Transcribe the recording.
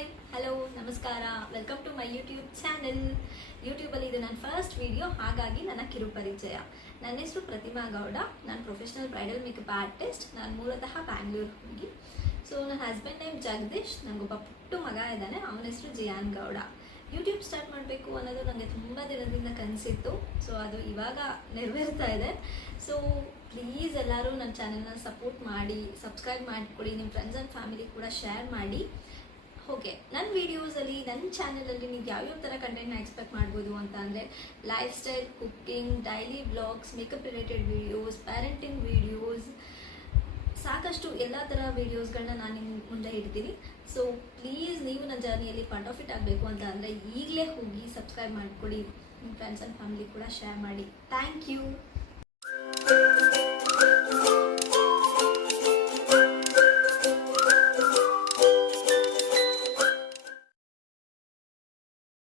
Hi hello ನಮಸ್ಕಾರ, welcome to my YouTube channel. ಯೂಟ್ಯೂಬಲ್ಲಿ ಇದು ನನ್ನ ಫಸ್ಟ್ ವಿಡಿಯೋ, ಹಾಗಾಗಿ ನನ್ನ ಕಿರು ಪರಿಚಯ. ನನ್ನ ಹೆಸರು ಪ್ರತಿಮಾ ಗೌಡ. ನಾನು ಪ್ರೊಫೆಷನಲ್ ಬ್ರೈಡಲ್ ಮೇಕಪ್ ಆರ್ಟಿಸ್ಟ್. ನಾನು ಮೂಲತಃ ಬ್ಯಾಂಗ್ಳೂರು ಹುಡುಗಿ. ಸೊ ನನ್ನ ಹಸ್ಬೆಂಡ್ ನೇಮ್ ಜಗದೀಶ್. ನನಗೊಬ್ಬ ಪುಟ್ಟು ಮಗ ಇದ್ದಾನೆ, ಅವನ ಹೆಸರು ಜಿಯಾನ್ ಗೌಡ. ಯೂಟ್ಯೂಬ್ ಸ್ಟಾರ್ಟ್ ಮಾಡಬೇಕು ಅನ್ನೋದು ನನಗೆ ತುಂಬ ದಿನದಿಂದ ಕನಸಿತ್ತು. ಸೊ ಅದು ಇವಾಗ ನೆರವೇರ್ತಾ ಇದೆ. ಸೊ ಪ್ಲೀಸ್ ಎಲ್ಲರೂ ನನ್ನ ಚಾನೆಲ್ನ ಸಪೋರ್ಟ್ ಮಾಡಿ, ಸಬ್ಸ್ಕ್ರೈಬ್ ಮಾಡಿಕೊಡಿ, ನಿಮ್ಮ ಫ್ರೆಂಡ್ಸ್ ಆ್ಯಂಡ್ ಫ್ಯಾಮಿಲಿ ಕೂಡ ಶೇರ್ ಮಾಡಿ. ಓಕೆ, ನನ್ನ ವೀಡಿಯೋಸಲ್ಲಿ, ನನ್ನ ಚಾನಲಲ್ಲಿ ನೀವು ಯಾವ್ಯಾವ ಥರ ಕಂಟೆಂಟ್ನ ಎಕ್ಸ್ಪೆಕ್ಟ್ ಮಾಡ್ಬೋದು ಅಂತ ಅಂದರೆ life style, cooking, daily blogs, makeup related videos, parenting videos, ಸಾಕಷ್ಟು ಎಲ್ಲ ಥರ ವೀಡಿಯೋಸ್ಗಳನ್ನ ನಾನು ನಿಮ್ಮ ಮುಂದೆ ಇಡ್ತೀನಿ. ಸೊ ಪ್ಲೀಸ್ ನೀವು ನನ್ನ ಜರ್ನಿಯಲ್ಲಿ ಪಾರ್ಟ್ ಆಫ್ ಇಟ್ ಆಗಬೇಕು ಅಂತ ಅಂದರೆ ಈಗಲೇ ಹೋಗಿ ಸಬ್ಸ್ಕ್ರೈಬ್ ಮಾಡಿಕೊಡಿ, ನಿಮ್ಮ ಫ್ರೆಂಡ್ಸ್ ಆ್ಯಂಡ್ ಫ್ಯಾಮಿಲಿ ಕೂಡ ಶೇರ್ ಮಾಡಿ. Thank you.